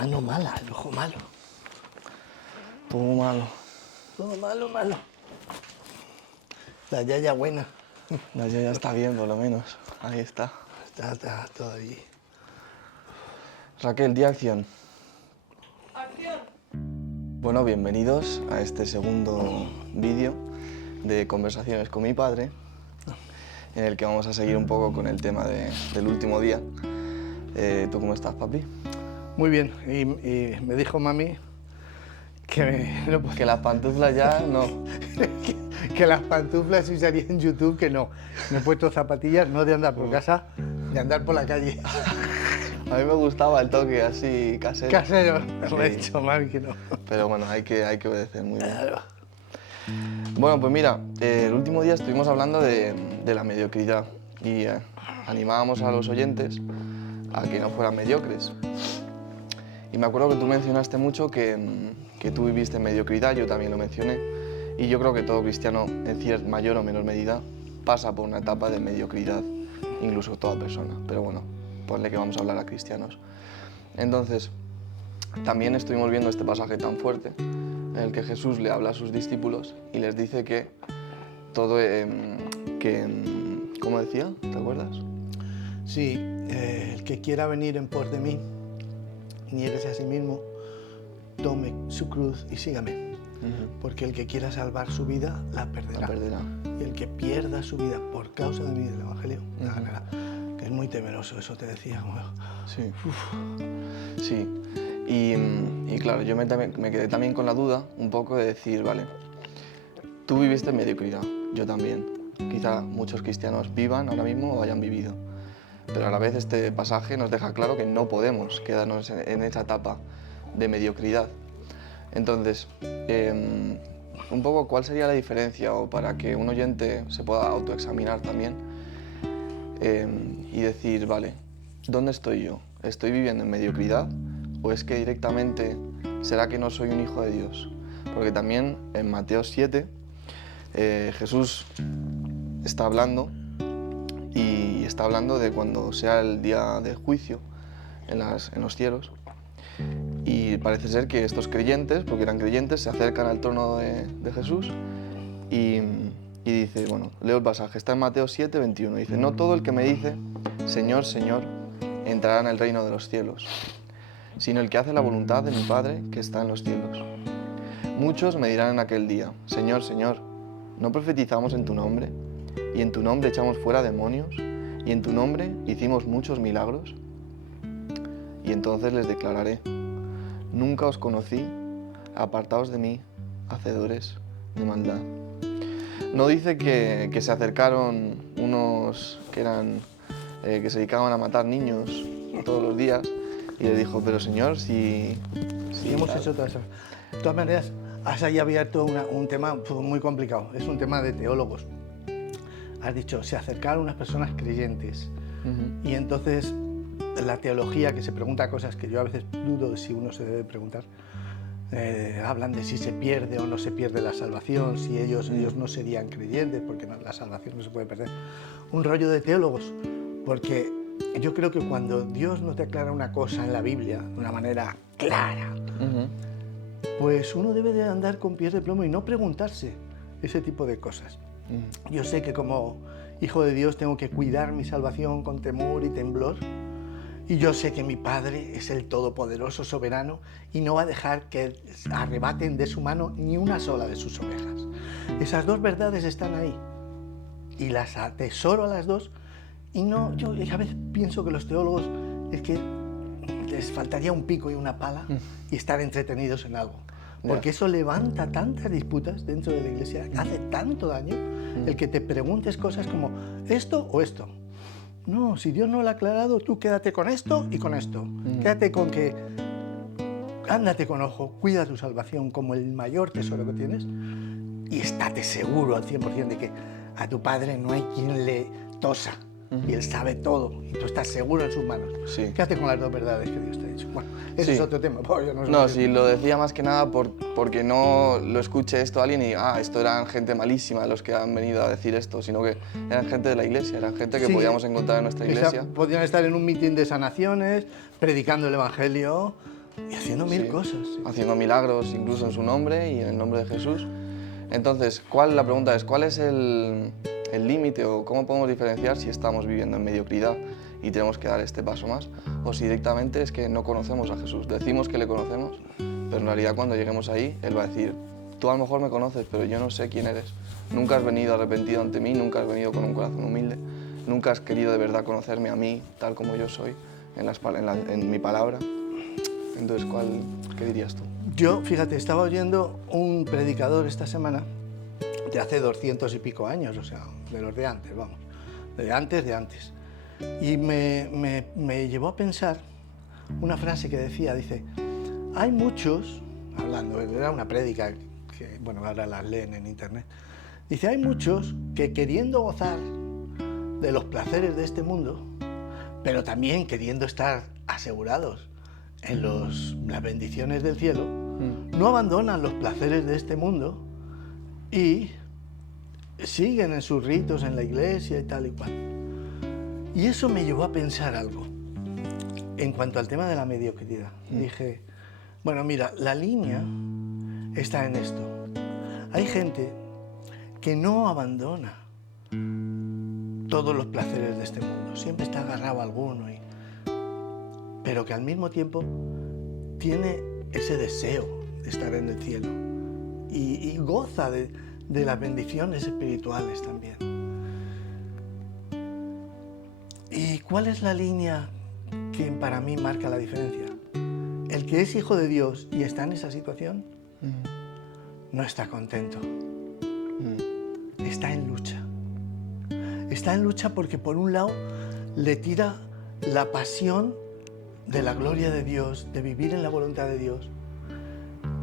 mano mala, el ojo malo. Todo malo. Todo malo, malo. La yaya buena. La ya está bien, por lo menos. Ahí está. Está todo allí. Raquel, di acción. ¡Acción! Bueno, bienvenidos a este segundo vídeo de conversaciones con mi padre, en el que vamos a seguir un poco con el tema del último día. ¿Tú cómo estás, papi? Muy bien. Y me dijo mami Que las pantuflas ya no. que las pantuflas se usarían en YouTube, que no. Me he puesto zapatillas, no de andar por casa, de andar por la calle. A mí me gustaba el toque así casero. Casero. Sí. Me ha dicho mami que no. Pero bueno, hay que obedecer muy bien. Claro. Bueno, pues mira, el último día estuvimos hablando de la mediocridad y animábamos a los oyentes a que no fueran mediocres. Y me acuerdo que tú mencionaste mucho que tú viviste en mediocridad, yo también lo mencioné, y yo creo que todo cristiano, en mayor o menor medida, pasa por una etapa de mediocridad, incluso toda persona. Pero bueno, ponle que vamos a hablar a cristianos. Entonces, también estuvimos viendo este pasaje tan fuerte, en el que Jesús le habla a sus discípulos y les dice que todo, ¿cómo decía? ¿Te acuerdas? Sí, el que quiera venir en pos de mí, niéguese a sí mismo, tome su cruz y sígame. Porque el que quiera salvar su vida, la perderá. La perderá. Y el que pierda su vida por causa de mí del Evangelio, la ganará. Que es muy temeroso, eso te decía. Sí. Sí. Y claro, yo me quedé también con la duda un poco de decir, vale, tú viviste en mediocridad, yo también. Quizá muchos cristianos vivan ahora mismo o hayan vivido. Pero a la vez este pasaje nos deja claro que no podemos quedarnos en esa etapa de mediocridad. Entonces, un poco cuál sería la diferencia, o para que un oyente se pueda autoexaminar también y decir, vale, ¿dónde estoy yo? ¿Estoy viviendo en mediocridad o es que directamente será que no soy un hijo de Dios? Porque también en Mateo 7 Jesús está hablando y está hablando de cuando sea el día del juicio en los cielos. Y parece ser que estos creyentes, porque eran creyentes, se acercan al trono de Jesús y dice, bueno, leo el pasaje, está en Mateo 7, 21, dice, no todo el que me dice, Señor, Señor, entrará en el reino de los cielos, sino el que hace la voluntad de mi Padre que está en los cielos. Muchos me dirán en aquel día, Señor, Señor, ¿no profetizamos en tu nombre? ¿Y en tu nombre echamos fuera demonios? ¿Y en tu nombre hicimos muchos milagros? Y entonces les declararé, nunca os conocí, apartaos de mí, hacedores de maldad. No dice que se acercaron unos que se dedicaban a matar niños todos los días y le dijo, pero Señor, si hemos hecho todo eso. De todas maneras, has ahí abierto un tema muy complicado. Es un tema de teólogos. Has dicho, se acercaron unas personas creyentes. Y entonces la teología, que se pregunta cosas que yo a veces dudo de si uno se debe preguntar, hablan de si se pierde o no se pierde la salvación, si ellos no serían creyentes, porque la salvación no se puede perder. Un rollo de teólogos, porque yo creo que cuando Dios no te aclara una cosa en la Biblia de una manera clara, pues uno debe de andar con pies de plomo y no preguntarse ese tipo de cosas. Yo sé que como hijo de Dios tengo que cuidar mi salvación con temor y temblor, y yo sé que mi Padre es el Todopoderoso, soberano, y no va a dejar que arrebaten de su mano ni una sola de sus ovejas. Esas dos verdades están ahí, y las atesoro a las dos, y no, yo a veces pienso que los teólogos es que les faltaría un pico y una pala y estar entretenidos en algo. Porque eso levanta tantas disputas dentro de la iglesia, hace tanto daño, el que te preguntes cosas como esto o esto. No, si Dios no lo ha aclarado, tú quédate con esto y con esto. Quédate con que, ándate con ojo, cuida tu salvación como el mayor tesoro que tienes y estate seguro al 100% de que a tu Padre no hay quien le tosa. Y Él sabe todo y tú estás seguro en sus manos. Sí. Quédate con las dos verdades que Dios te ha dicho. Bueno, ese es otro tema. No, sí, lo decía más que nada porque no lo escuche esto alguien y esto eran gente malísima los que han venido a decir esto, sino que eran gente de la iglesia, eran gente que podíamos encontrar en nuestra iglesia. Podían estar en un mitin de sanaciones, predicando el Evangelio, Y haciendo mil cosas. Sí. Haciendo milagros incluso en su nombre y en el nombre de Jesús. Entonces, la pregunta es, ¿cuál es el límite o cómo podemos diferenciar si estamos viviendo en mediocridad y tenemos que dar este paso más? O si directamente es que no conocemos a Jesús. Decimos que le conocemos, pero en realidad cuando lleguemos ahí, Él va a decir, tú a lo mejor me conoces, pero yo no sé quién eres. Nunca has venido arrepentido ante mí, nunca has venido con un corazón humilde, nunca has querido de verdad conocerme a mí, tal como yo soy, en mi palabra. Entonces, ¿qué dirías tú? Yo, fíjate, estaba oyendo un predicador esta semana de hace 200 y pico años, o sea, de los de antes, vamos, de antes. Y me llevó a pensar una frase que decía, dice, hay muchos, hablando, era una prédica que, bueno, ahora las leen en internet, dice, hay muchos que queriendo gozar de los placeres de este mundo, pero también queriendo estar asegurados en las bendiciones del cielo, no abandonan los placeres de este mundo y siguen en sus ritos en la iglesia y tal y cual. Y eso me llevó a pensar algo en cuanto al tema de la mediocridad. Dije, bueno, mira, la línea está en esto. Hay gente que no abandona todos los placeres de este mundo, siempre está agarrado a alguno, pero que al mismo tiempo tiene ese deseo de estar en el cielo y goza de las bendiciones espirituales también. ¿Y cuál es la línea que para mí marca la diferencia? El que es hijo de Dios y está en esa situación, no está contento. Está en lucha. Está en lucha porque por un lado le tira la pasión de la gloria de Dios, de vivir en la voluntad de Dios,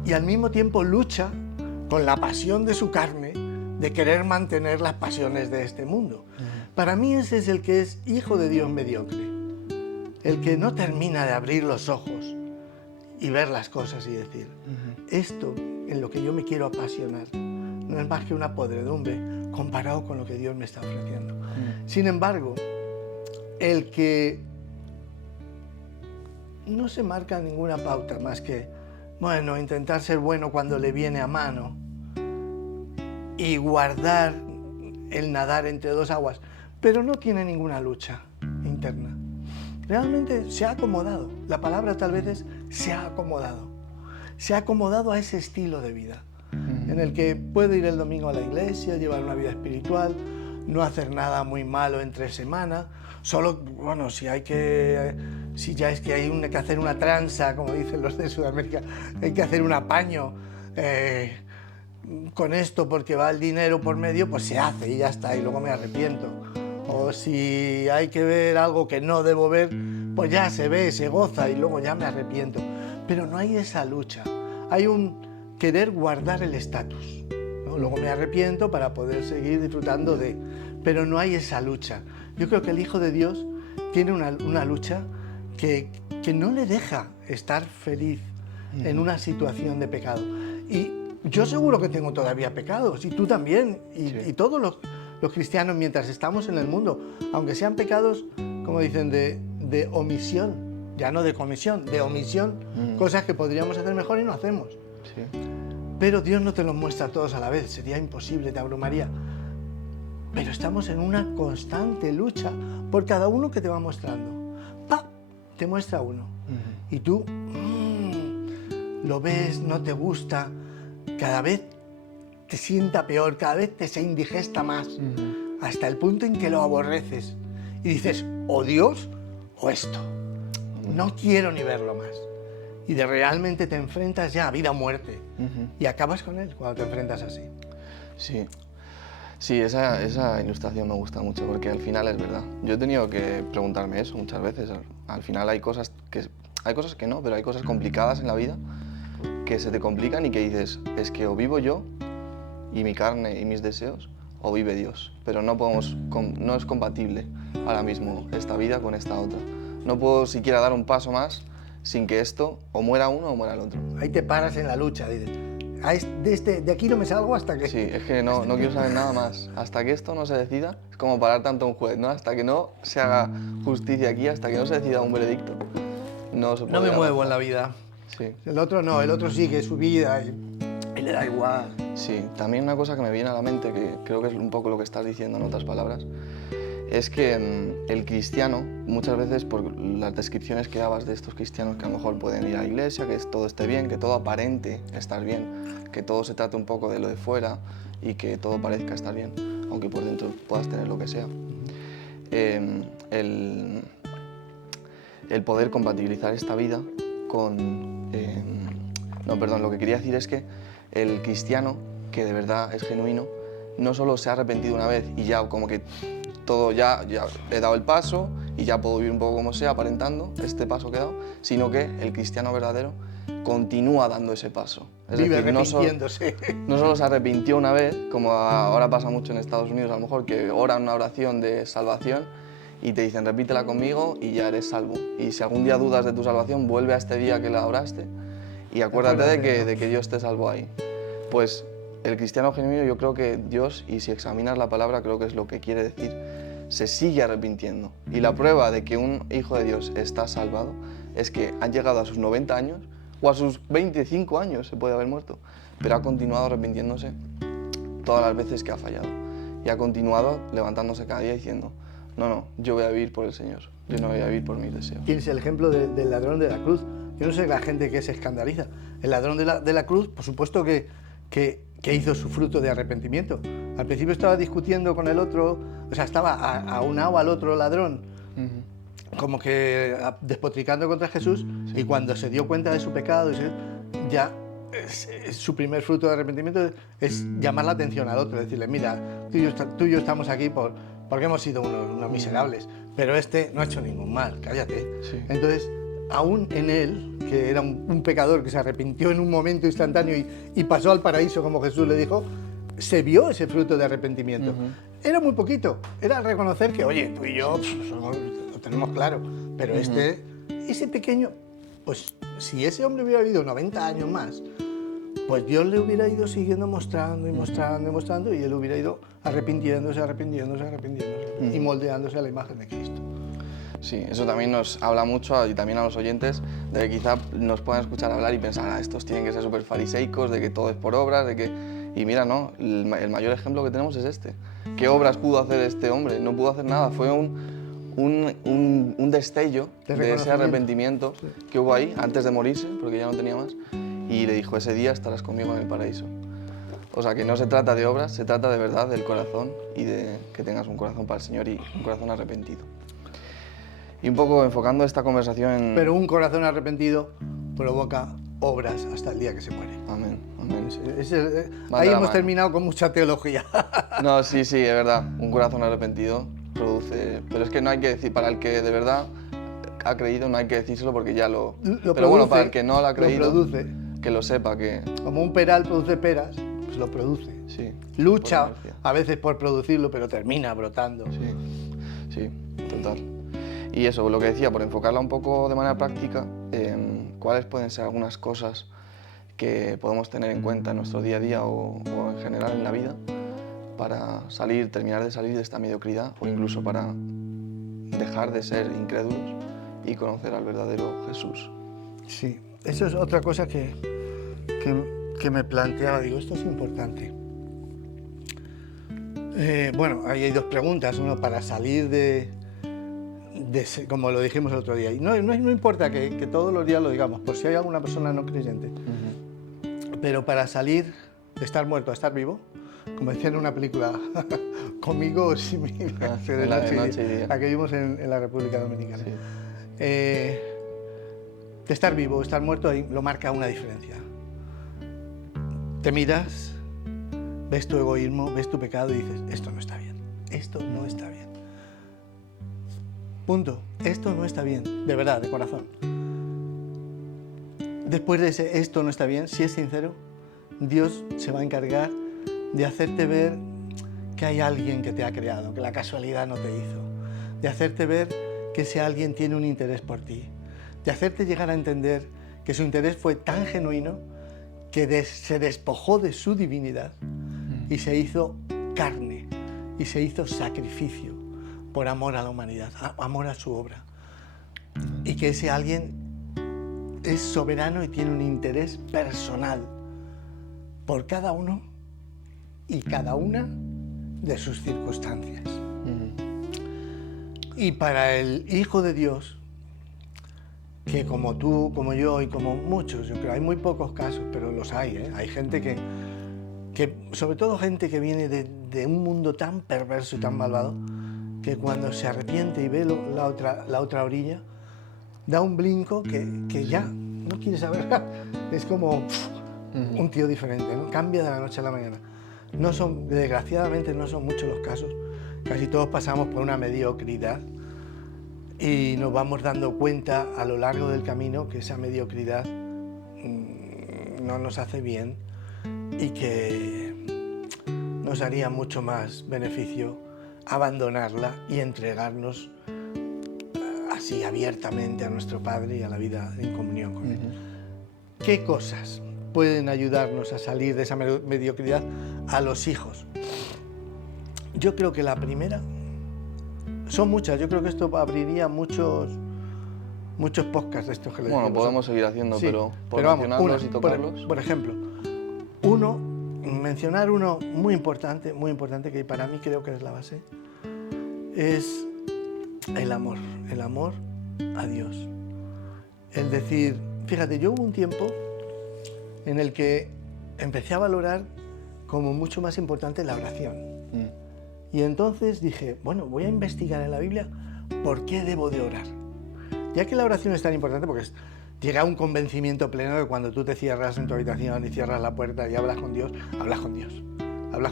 y al mismo tiempo lucha con la pasión de su carne, de querer mantener las pasiones de este mundo. Para mí ese es el que es hijo de Dios mediocre, el que no termina de abrir los ojos y ver las cosas y decir, esto en lo que yo me quiero apasionar no es más que una podredumbre comparado con lo que Dios me está ofreciendo. Sin embargo, el que no se marca ninguna pauta más que, bueno, intentar ser bueno cuando le viene a mano y guardar el nadar entre dos aguas, pero no tiene ninguna lucha interna. Realmente se ha acomodado. La palabra tal vez es se ha acomodado. Se ha acomodado a ese estilo de vida, en el que puede ir el domingo a la iglesia, llevar una vida espiritual, no hacer nada muy malo entre semana, solo, bueno, si ya es que hay que hacer una tranza, como dicen los de Sudamérica, hay que hacer un apaño con esto porque va el dinero por medio, pues se hace y ya está, y luego me arrepiento. O si hay que ver algo que no debo ver, pues ya se ve, se goza y luego ya me arrepiento. Pero no hay esa lucha, hay un querer guardar el estatus, ¿no? Luego me arrepiento para poder seguir disfrutando de... Pero no hay esa lucha. Yo creo que el Hijo de Dios tiene una lucha que no le deja estar feliz en una situación de pecado. Y yo seguro que tengo todavía pecados, y tú también, y todos los cristianos mientras estamos en el mundo, aunque sean pecados, como dicen, de omisión, ya no de comisión, de omisión, cosas que podríamos hacer mejor y no hacemos. Sí. Pero Dios no te los muestra todos a la vez, sería imposible, te abrumaría. Pero estamos en una constante lucha por cada uno que te va mostrando. ¡Pap! Te muestra uno. Y tú lo ves, no te gusta, cada vez te sienta peor, cada vez te se indigesta más, hasta el punto en que lo aborreces. Y dices, o Dios o esto. No quiero ni verlo más. Y realmente te enfrentas ya a vida o muerte. Y acabas con él cuando te enfrentas así. Sí, esa ilustración me gusta mucho porque al final es verdad. Yo he tenido que preguntarme eso muchas veces. Al final hay cosas que no, pero hay cosas complicadas en la vida que se te complican y que dices, es que o vivo yo y mi carne y mis deseos, o vive Dios. Pero no es compatible ahora mismo esta vida con esta otra. No puedo siquiera dar un paso más sin que esto o muera uno o muera el otro. Ahí te paras en la lucha, dices, de aquí no me salgo hasta que... Sí, es que no quiero saber nada más. Hasta que esto no se decida, es como parar tanto a un juez, ¿no? Hasta que no se haga justicia aquí, hasta que no se decida un veredicto, no se puede... No me muevo en la vida. Sí. El otro no, el otro sigue su vida y le da igual. Sí, también una cosa que me viene a la mente, que creo que es un poco lo que estás diciendo en otras palabras, es que el cristiano, muchas veces por las descripciones que dabas de estos cristianos que a lo mejor pueden ir a la iglesia, que todo esté bien, que todo aparente estar bien, que todo se trate un poco de lo de fuera y que todo parezca estar bien, aunque por dentro puedas tener lo que sea. El poder compatibilizar esta vida con... no, perdón, lo que quería decir es que el cristiano, que de verdad es genuino, no solo se ha arrepentido una vez y ya como que todo ya he dado el paso y ya puedo vivir un poco como sea, aparentando este paso que he dado, sino que el cristiano verdadero continúa dando ese paso. Es Vive decir, arrepintiéndose. no solo se arrepintió una vez, como ahora pasa mucho en Estados Unidos a lo mejor, que oran una oración de salvación y te dicen repítela conmigo y ya eres salvo. Y si algún día dudas de tu salvación, vuelve a este día que la oraste y acuérdate de que Dios te salvó ahí. Pues el cristiano genuino, yo creo que Dios, y si examinas la palabra, creo que es lo que quiere decir, se sigue arrepintiendo. Y la prueba de que un hijo de Dios está salvado es que han llegado a sus 90 años o a sus 25 años, se puede haber muerto, pero ha continuado arrepintiéndose todas las veces que ha fallado. Y ha continuado levantándose cada día diciendo, no, yo voy a vivir por el Señor, yo no voy a vivir por mis deseos. Tienes el ejemplo del ladrón de la cruz. Yo no sé la gente que se escandaliza. El ladrón de la cruz, por supuesto que hizo su fruto de arrepentimiento. Al principio estaba discutiendo con el otro, o sea, estaba aunado al otro ladrón, como que despotricando contra Jesús, y cuando se dio cuenta de su pecado, ya su primer fruto de arrepentimiento es llamar la atención al otro, decirle, mira, tú y yo estamos aquí porque hemos sido unos miserables, pero este no ha hecho ningún mal, cállate. Sí. Entonces, aún en él, que era un pecador que se arrepintió en un momento instantáneo y pasó al paraíso, como Jesús le dijo, se vio ese fruto de arrepentimiento. Era muy poquito, era reconocer que, oye, tú y yo lo tenemos claro, pero ese pequeño, pues si ese hombre hubiera vivido 90 años más, pues Dios le hubiera ido siguiendo mostrando y mostrando y mostrando, y él hubiera ido arrepintiéndose y moldeándose a la imagen de Cristo. Sí, eso también nos habla mucho, y también a los oyentes, de que quizá nos puedan escuchar hablar y pensar, estos tienen que ser súper fariseicos, de que todo es por obras, de que... Y mira, no, el mayor ejemplo que tenemos es este. ¿Qué obras pudo hacer este hombre? No pudo hacer nada, fue un destello de ese arrepentimiento que hubo ahí, antes de morirse, porque ya no tenía más, y le dijo, ese día estarás conmigo en el paraíso. O sea, que no se trata de obras, se trata de verdad del corazón y de que tengas un corazón para el Señor y un corazón arrepentido. Y un poco enfocando esta conversación en... Pero un corazón arrepentido provoca obras hasta el día que se muere. Amén, amén. Ahí hemos terminado con mucha teología. No, sí, es verdad. Un corazón arrepentido produce... Pero es que no hay que decir, para el que de verdad ha creído, no hay que decírselo porque ya lo pero produce, bueno, para el que no lo ha creído, lo que lo sepa que... Como un peral produce peras, pues lo produce. Sí. Lucha a veces por producirlo, pero termina brotando. Sí, total. Y eso, lo que decía, por enfocarla un poco de manera práctica, ¿cuáles pueden ser algunas cosas que podemos tener en cuenta en nuestro día a día o en general en la vida para terminar de salir de esta mediocridad o incluso para dejar de ser incrédulos y conocer al verdadero Jesús? Sí, eso es otra cosa que me planteaba, digo, esto es importante. Bueno, ahí hay dos preguntas, uno para salir de como lo dijimos el otro día, y no importa que todos los días lo digamos, por si hay alguna persona no creyente, pero para salir de estar muerto a estar vivo, como decía en una película, Conmigo o sin mí, de noche y día, la que vimos en la República Dominicana. Sí. De estar vivo, estar muerto, ahí lo marca una diferencia. Te miras, ves tu egoísmo, ves tu pecado y dices, esto no está bien, esto no está bien. Punto. Esto no está bien, de verdad, de corazón. Después de ese esto no está bien, si es sincero, Dios se va a encargar de hacerte ver que hay alguien que te ha creado, que la casualidad no te hizo, de hacerte ver que ese alguien tiene un interés por ti, de hacerte llegar a entender que su interés fue tan genuino que se despojó de su divinidad y se hizo carne y se hizo sacrificio por amor a la humanidad, amor a su obra. Y que ese alguien es soberano y tiene un interés personal por cada uno y cada una de sus circunstancias. Y para el Hijo de Dios, que como tú, como yo y como muchos, yo creo, hay muy pocos casos, pero los hay, ¿eh? Hay gente que sobre todo gente que viene de un mundo tan perverso y tan malvado, que cuando se arrepiente y ve la otra orilla, da un brinco que ya no quiere saber. Es como un tío diferente, ¿no? Cambia de la noche a la mañana. Desgraciadamente no son muchos los casos. Casi todos pasamos por una mediocridad y nos vamos dando cuenta a lo largo del camino que esa mediocridad no nos hace bien y que nos haría mucho más beneficio abandonarla y entregarnos así abiertamente a nuestro Padre y a la vida en comunión con Él. ¿Qué cosas pueden ayudarnos a salir de esa mediocridad a los hijos? Yo creo que la primera, son muchas, yo creo que esto abriría muchos podcasts de estos que le Bueno, podemos seguir haciendo, sí, pero por vamos, mencionarlos y tocarlos. por ejemplo, mencionar uno muy importante, que para mí creo que es la base, es el amor a Dios. El decir, fíjate, yo hubo un tiempo en el que empecé a valorar como mucho más importante la oración. Y entonces dije, bueno, voy a investigar en la Biblia por qué debo de orar. Ya que la oración es tan importante porque llega a un convencimiento pleno de cuando tú te cierras en tu habitación y cierras la puerta y hablas con Dios. Hablas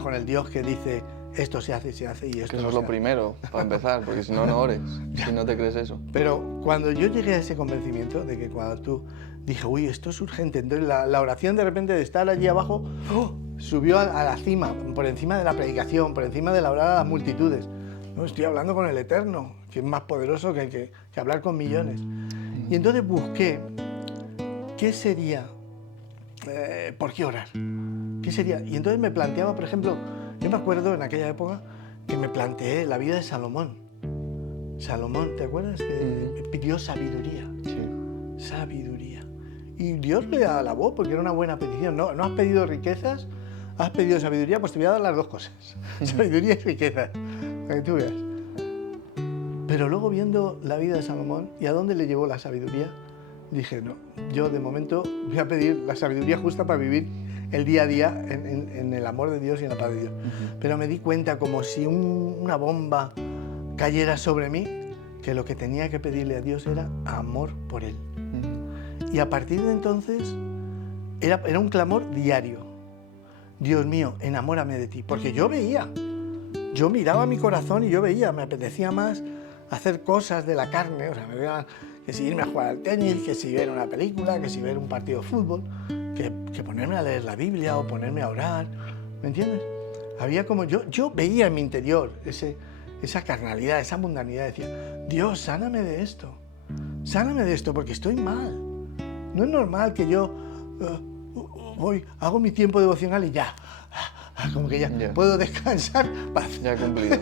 con el Dios que dice, esto se hace y esto Eso no es se lo hace. primero, para empezar, porque si no, no ores, si no te crees eso. Pero cuando yo llegué a ese convencimiento de que cuando tú dije, uy, esto es urgente, entonces la oración de repente de estar allí abajo, subió a la cima, por encima de la predicación, por encima de la hablar a las multitudes. No, estoy hablando con el Eterno, que es más poderoso que hablar con millones. Y entonces busqué, ¿qué sería? ¿Por qué orar? ¿Qué sería? Y entonces me planteaba, por ejemplo, yo me acuerdo en aquella época que me planteé la vida de Salomón. Salomón, ¿te acuerdas? Que pidió sabiduría. Sí. Sabiduría. Y Dios le alabó porque era una buena petición. No has pedido riquezas, has pedido sabiduría, pues te voy a dar las dos cosas. Sabiduría y riquezas, para que tú veas. Pero luego viendo la vida de Salomón y a dónde le llevó la sabiduría, dije, no, yo de momento voy a pedir la sabiduría justa para vivir el día a día en el amor de Dios y en la paz de Dios. Pero me di cuenta como si una bomba cayera sobre mí, que lo que tenía que pedirle a Dios era amor por Él. Y a partir de entonces era un clamor diario. Dios mío, enamórame de ti. Porque yo miraba mi corazón y yo veía, me apetecía más hacer cosas de la carne, o sea, me veía que si irme a jugar al tenis, que si ver una película, que si ver un partido de fútbol, que ponerme a leer la Biblia o ponerme a orar, ¿me entiendes? Había como yo veía en mi interior esa carnalidad, esa mundanidad, decía, Dios, sáname de esto porque estoy mal. No es normal que yo hago mi tiempo devocional y ya, como que ya puedo descansar para ya he cumplido.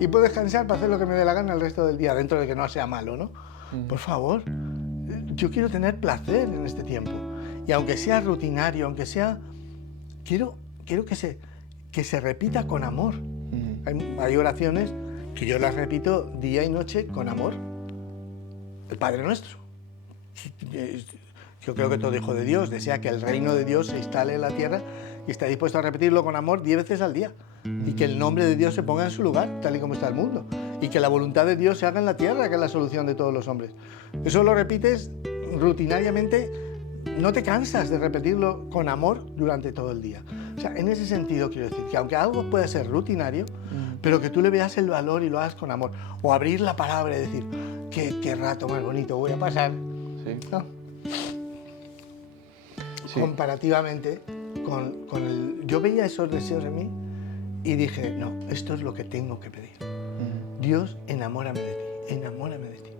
y puedo descansar para hacer lo que me dé la gana el resto del día, dentro de que no sea malo, ¿no? Por favor, yo quiero tener placer en este tiempo. Y aunque sea rutinario, aunque sea... Quiero que se repita con amor. Hay oraciones que yo las repito día y noche con amor. El Padre Nuestro. Yo creo que todo hijo de Dios desea que el reino de Dios se instale en la tierra y está dispuesto a repetirlo con amor 10 veces al día. Y que el nombre de Dios se ponga en su lugar, tal y como está el mundo. Y que la voluntad de Dios se haga en la tierra, que es la solución de todos los hombres. Eso lo repites rutinariamente, no te cansas de repetirlo con amor durante todo el día. O sea, en ese sentido quiero decir que aunque algo pueda ser rutinario, pero que tú le veas el valor y lo hagas con amor. O abrir la palabra y decir, qué rato más bonito voy a pasar. Sí. ¿No? Sí. Comparativamente con el... Yo veía esos deseos en mí y dije, no, esto es lo que tengo que pedir. Dios, enamórame de ti.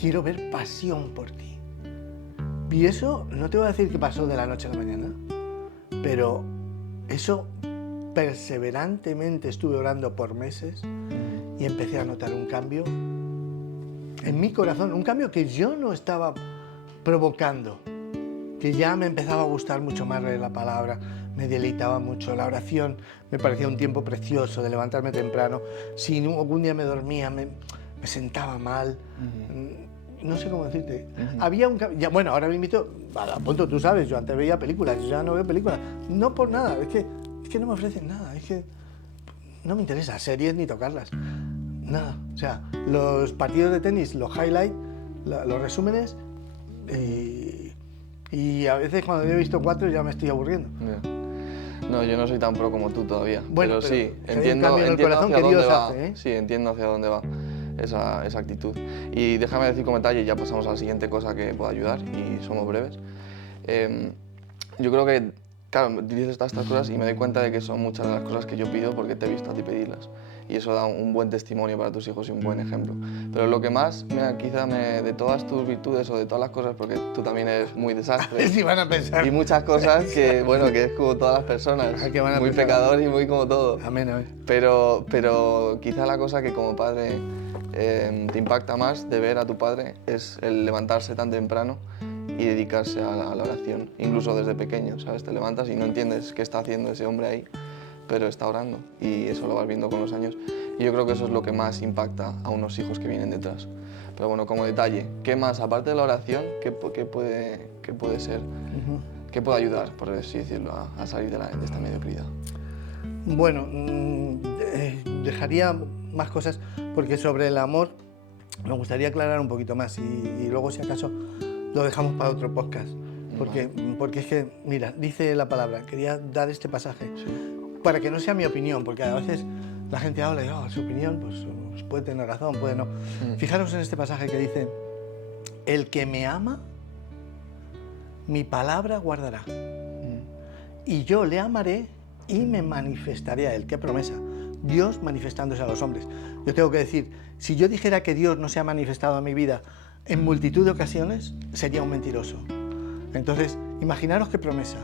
Quiero ver pasión por ti. Y eso, no te voy a decir que pasó de la noche a la mañana, pero eso perseverantemente estuve orando por meses y empecé a notar un cambio en mi corazón, un cambio que yo no estaba provocando, que ya me empezaba a gustar mucho más leer la palabra, me deleitaba mucho. La oración me parecía un tiempo precioso de levantarme temprano. Si algún día me dormía, me sentaba mal. No sé cómo decirte. Había bueno, ahora me invito, a punto, tú sabes, yo antes veía películas, yo ya no veo películas. No por nada, es que no me ofrecen nada, es que no me interesa series ni tocarlas. Nada. O sea, los partidos de tenis, los highlights, los resúmenes, y a veces cuando he visto 4 ya me estoy aburriendo. No, yo no soy tan pro como tú todavía. Bueno, pero sí, hay un cambio en el corazón hacia que Dios dónde va. hace, ¿eh? Sí, entiendo hacia dónde va esa actitud. Y déjame decir como detalle, y ya pasamos a la siguiente cosa que pueda ayudar, y somos breves. Yo creo que, claro, dices todas estas cosas y me doy cuenta de que son muchas de las cosas que yo pido porque te he visto a ti pedirlas. Y eso da un buen testimonio para tus hijos y un buen ejemplo. Pero lo que más, de todas tus virtudes o de todas las cosas, porque tú también eres muy desastre. Sí, van a pensar. Y muchas cosas que, bueno, que es como todas las personas. Que van a muy pensar. pecador y muy como todo. Amén, amén. Pero quizá la cosa que como padre te impacta más de ver a tu padre es el levantarse tan temprano y dedicarse a la oración. Incluso desde pequeño, ¿sabes? Te levantas y no entiendes qué está haciendo ese hombre ahí, pero está orando y eso lo vas viendo con los años. Y yo creo que eso es lo que más impacta a unos hijos que vienen detrás. Pero bueno, como detalle, ¿qué más, aparte de la oración, qué puede ser, qué puede ayudar, por así decirlo, a salir de esta mediocridad? Bueno, dejaría más cosas porque sobre el amor me gustaría aclarar un poquito más y luego si acaso lo dejamos para otro podcast. Porque es que, mira, dice la palabra, quería dar este pasaje para que no sea mi opinión, porque a veces la gente habla y su opinión pues puede tener razón, puede no. Fijaros en este pasaje que dice, el que me ama, mi palabra guardará, y yo le amaré y me manifestaré a él. ¡Qué promesa! Dios manifestándose a los hombres. Yo tengo que decir, si yo dijera que Dios no se ha manifestado a mi vida en multitud de ocasiones, sería un mentiroso. Entonces, imaginaros qué promesa.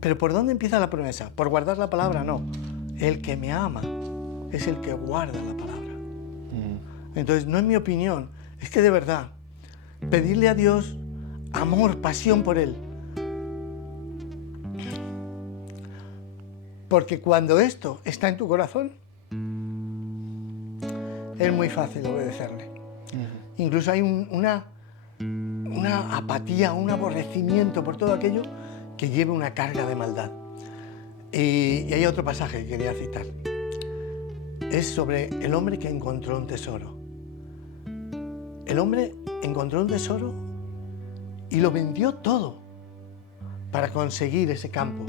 ¿Pero por dónde empieza la promesa? ¿Por guardar la palabra? No. El que me ama es el que guarda la palabra. Entonces, no es mi opinión, es que de verdad, pedirle a Dios amor, pasión por Él. Porque cuando esto está en tu corazón, es muy fácil obedecerle. Incluso hay una apatía, un aborrecimiento por todo aquello que lleve una carga de maldad. Y hay otro pasaje que quería citar. Es sobre el hombre que encontró un tesoro. El hombre encontró un tesoro y lo vendió todo para conseguir ese campo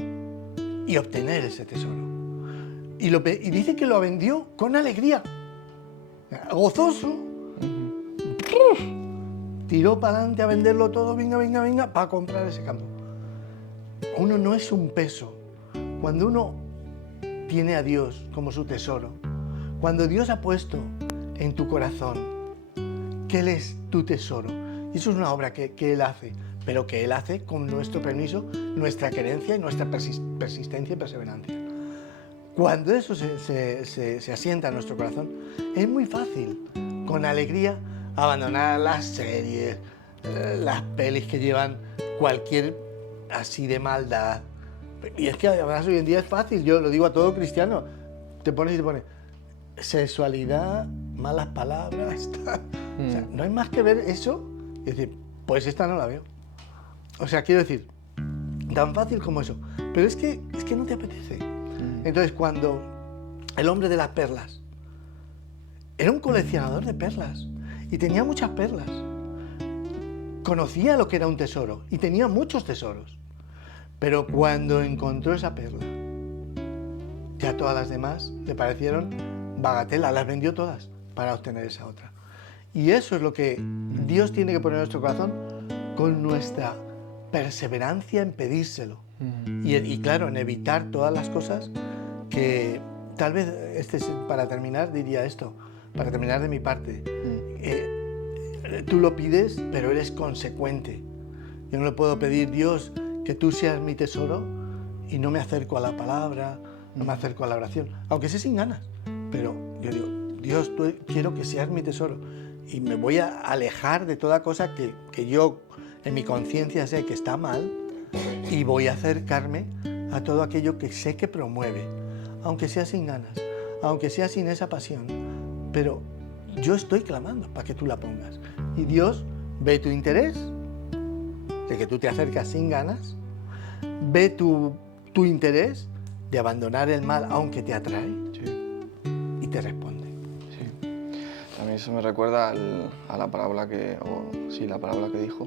y obtener ese tesoro. Y dice que lo vendió con alegría, gozoso. Tiró para adelante a venderlo todo, venga, para comprar ese campo. Uno no es un peso. Cuando uno tiene a Dios como su tesoro, cuando Dios ha puesto en tu corazón que Él es tu tesoro, y eso es una obra que Él hace, pero que Él hace con nuestro permiso, nuestra querencia y nuestra persistencia y perseverancia. Cuando eso se asienta en nuestro corazón, es muy fácil, con alegría, abandonar las series, las pelis que llevan cualquier así de maldad. Y es que además hoy en día es fácil, yo lo digo a todo cristiano, te pones sexualidad, malas palabras, o sea, no hay más que ver eso y decir, pues esta no la veo. O sea, quiero decir, tan fácil como eso, pero es que no te apetece. Entonces, cuando el hombre de las perlas era un coleccionador de perlas y tenía muchas perlas, conocía lo que era un tesoro y tenía muchos tesoros, pero cuando encontró esa perla, ya todas las demás le parecieron bagatela, las vendió todas para obtener esa otra. Y eso es lo que Dios tiene que poner en nuestro corazón con nuestra perseverancia en pedírselo. Y claro, en evitar todas las cosas que tal vez, para terminar, diría esto, para terminar de mi parte. Tú lo pides, pero eres consecuente. Yo no le puedo pedir, Dios, que tú seas mi tesoro y no me acerco a la palabra, no me acerco a la oración, aunque sé sin ganas. Pero yo digo, Dios, quiero que seas mi tesoro, y me voy a alejar de toda cosa que yo en mi conciencia sé que está mal y voy a acercarme a todo aquello que sé que promueve, aunque sea sin ganas, aunque sea sin esa pasión, pero yo estoy clamando para que tú la pongas. Y Dios ve tu interés, de que tú te acercas sin ganas, ve tu interés de abandonar el mal aunque te atrae, Sí. y te responde. Sí. A mí eso me recuerda a la parábola la parábola que dijo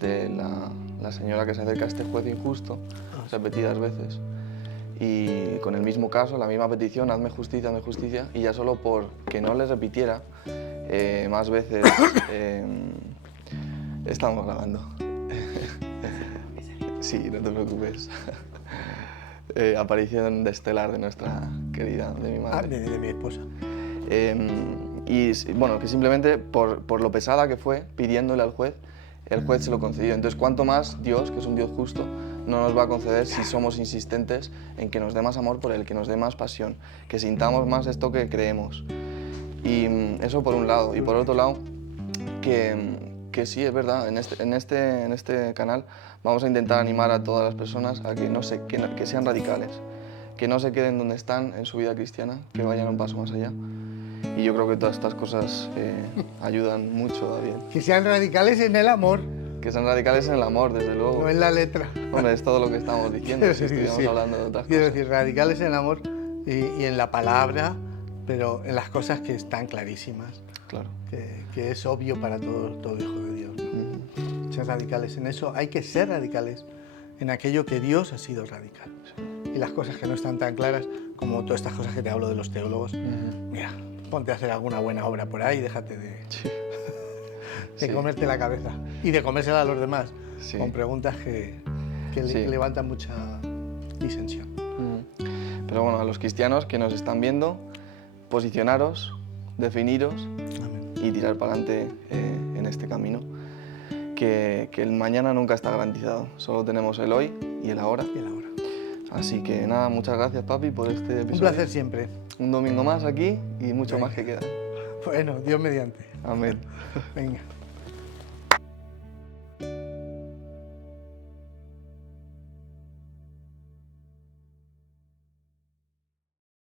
de la señora que se acerca a este juez injusto repetidas veces y con el mismo caso, la misma petición, hazme justicia, y ya solo por que no les repitiera más veces, estamos grabando. Sí, no te preocupes. Aparición de estelar de nuestra querida, de mi madre. De mi esposa. Y bueno, que simplemente por lo pesada que fue pidiéndole al juez, el juez se lo concedió. Entonces, ¿cuánto más Dios, que es un Dios justo, no nos va a conceder si somos insistentes en que nos dé más amor por Él, que nos dé más pasión, que sintamos más esto que creemos? Y eso por un lado. Y por otro lado, que sí, es verdad, en este canal vamos a intentar animar a todas las personas a que sean radicales, que no se queden donde están en su vida cristiana, que vayan un paso más allá. Y yo creo que todas estas cosas ayudan mucho, David. Que sean radicales en el amor. Que sean radicales en el amor, desde luego. No en la letra. Hombre, es todo lo que estamos diciendo, si estuviéramos Sí. hablando de otras Quiero cosas. decir, radicales en el amor y en la palabra, pero en las cosas que están clarísimas, Claro. que es obvio para todo hijo de Dios, ¿no? Ser radicales en eso, hay que ser radicales en aquello que Dios ha sido radical. Y las cosas que no están tan claras, como todas estas cosas que te hablo de los teólogos, mira, ponte a hacer alguna buena obra por ahí y déjate de Sí. comerte la cabeza y de comérsela a los demás, Sí. con preguntas que Sí. levantan mucha disensión. Pero bueno, a los cristianos que nos están viendo, posicionaros, definiros Amén. y tirar para adelante en este camino. Que el mañana nunca está garantizado, solo tenemos el hoy y el ahora. Y el ahora. Así que nada, muchas gracias, papi, por este episodio. Un placer siempre. Un domingo más aquí y mucho Venga. más que queda. Bueno, Dios mediante. Amén. Venga.